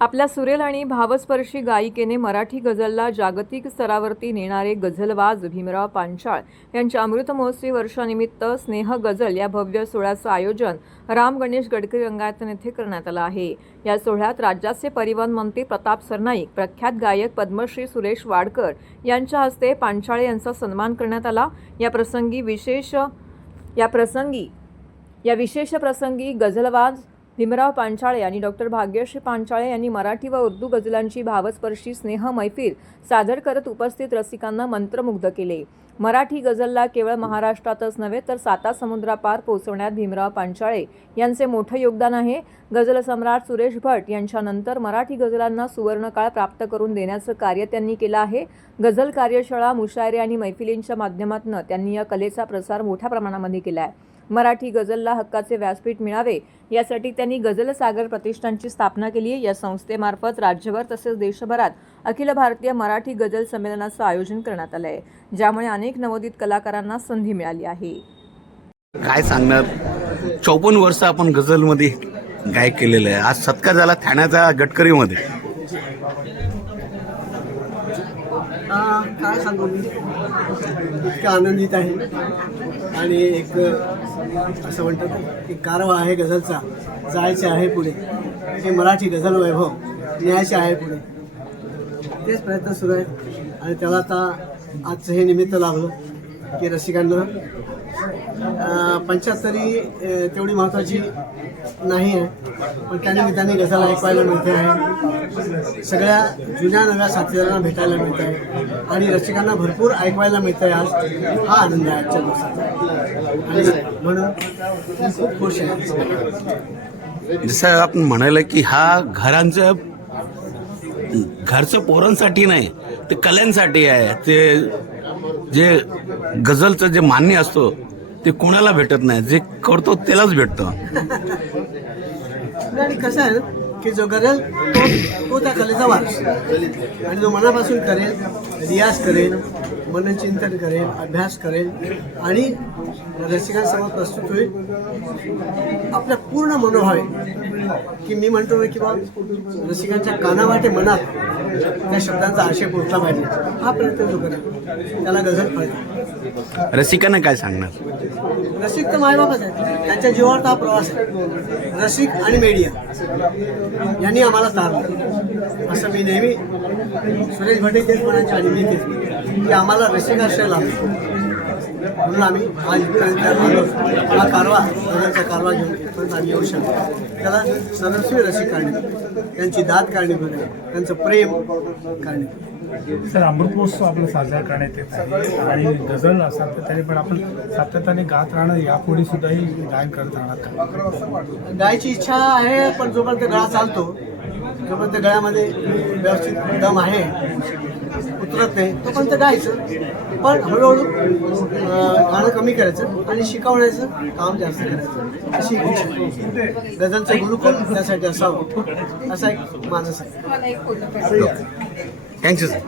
आपल्या सुरेल आणि भावस्पर्शी गायिकेने मराठी गझलला जागतिक स्तरावरती नेणारे गझलवाज भीमराव पांचाळ यांच्या अमृत महोत्सवी वर्षानिमित्त स्नेह गझल या भव्य सोहळ्याचं आयोजन राम गणेश गडकरी रंगायतन येथे करण्यात आलं आहे। या सोहळ्यात राज्याचे परिवहन मंत्री प्रताप सरनाईक, प्रख्यात गायक पद्मश्री सुरेश वाडकर यांच्या हस्ते पांचाळे यांचा सन्मान करण्यात आला। या विशेष प्रसंगी गझलवाज भीमराव पांचाळे आणि डॉक्टर भाग्यश्री पांचाळे यांनी मराठी व उर्दू गझलांची भावस्पर्शी स्नेह मैफिल सादर करत उपस्थित रसिकांना मंत्रमुग्ध केले। मराठी गझलला केवळ महाराष्ट्रातच नव्हे तर साता समुद्रापार पोहोचवण्यात भीमराव पांचाळे यांचे मोठे योगदान आहे। गझल सम्राट सुरेश भट यांच्यानंतर मराठी गझलांना सुवर्णकाळ प्राप्त करून देण्याचं कार्य त्यांनी केलं आहे। गझल कार्यशाळा, मुशायरे आणि मैफिलींच्या माध्यमातून त्यांनी या कलेचा प्रसार मोठ्या प्रमाणामध्ये केला आहे। मराठी गझलला हक्काचे व्यासपीठ मिळावे यासाठी त्यांनी गझल सागर प्रतिष्ठानची स्थापना केली आहे। या संस्थेमार्फत राज्यभर तसेच देशभरात अखिल भारतीय मराठी गझल संमेलनाचं आयोजन करण्यात आलं आहे, ज्यामुळे अनेक नवोदित कलाकारांना संधी मिळाली आहे। काय सांगणार, 54 वर्ष आपण गझलमध्ये गायक केलेलं आहे। आज सत्कार झाला ठाण्याचा गडकरीमध्ये। काय सांगू मी, इतकं आनंदित आहे आणि एक असं म्हणतात की कारवा आहे गझलचा, जायचे आहे पुढे, की मराठी गझल वैभव न्यायचे आहे पुढे, तेच प्रयत्न सुरू आहेत। आणि त्याला आता आजचं हे निमित्त लाभलं की रसिकांना 75 तेवढी महत्त्वाची नाही आहे, पण त्या निमित्ताने गझल ऐकवायला मिळते आहे, सगळ्या जुन्या नव्या साथीदारांना भेटायला मिळत आहे आणि रसिकांना भरपूर ऐकवायला मिळतं आहे। आज हा आनंद आहे आजच्या दिवसाचा आणि म्हणून खूप खुश आहे। जसं आपण म्हणायला की हा घरचं पोरांसाठी नाही, ते कलांसाठी आहे। ते जे गझलचं जे मान्य असतो ते कोणाला भेटत नाही, जे करतो त्यालाच भेटतं। आणि कसं आहे की जो करेल तो त्या कलेचा वारस, आणि जो मनापासून करेल, रियाज करेल, मनचिंतन करेल, अभ्यास करेल आणि रसिकांसमोर प्रस्तुत होईल आपल्या पूर्ण मनोभावे, की मी म्हणतो की बा रसिकांच्या कानावाटे मनात त्या शब्दांचा आशय पोचला पाहिजे, हा प्रयत्न जो करेल त्याला गझल कळते। रसिकांना काय सांगणार? रसिक तर मायबापच आहे, त्यांच्या जीवावर हा प्रवास आहे। रसिक आणि मीडिया यांनी आम्हाला तारलं, असं मी नेहमी सुरेश भटे तेच म्हणायचे आणि मी तेच की आम्हाला रसिकाश्रय लाभतो, म्हणून आम्ही आज हा कारवा गझलचा कारवा घेऊन आम्ही येऊ शकतो। त्याला सर्वस्वी रसिक कारणीभूत, त्यांची दाद कारणीभूत आहे, त्यांचं प्रेम कारणीभूत। सर, अमृत महोत्सव आपला साजरा करण्यात येत आहे आणि गझल सातत्याने पण आपण सातत्याने गात राहणं, यापुढे सुद्धाही गायन करत राहणार का? गायची इच्छा आहे, पण जोपर्यंत गळा चालतो, जोपर्यंत गळ्यामध्ये व्यवस्थित दम आहे, उतरत नाही, तोपर्यंत गायचं, पण हळूहळू गाणं कमी करायचं आणि शिकवण्याचं काम जास्त करायचं, अशी इच्छा। गझलचं गुरुकुल त्यासाठी असावं, असा एक मानस आहे। Thank you sir.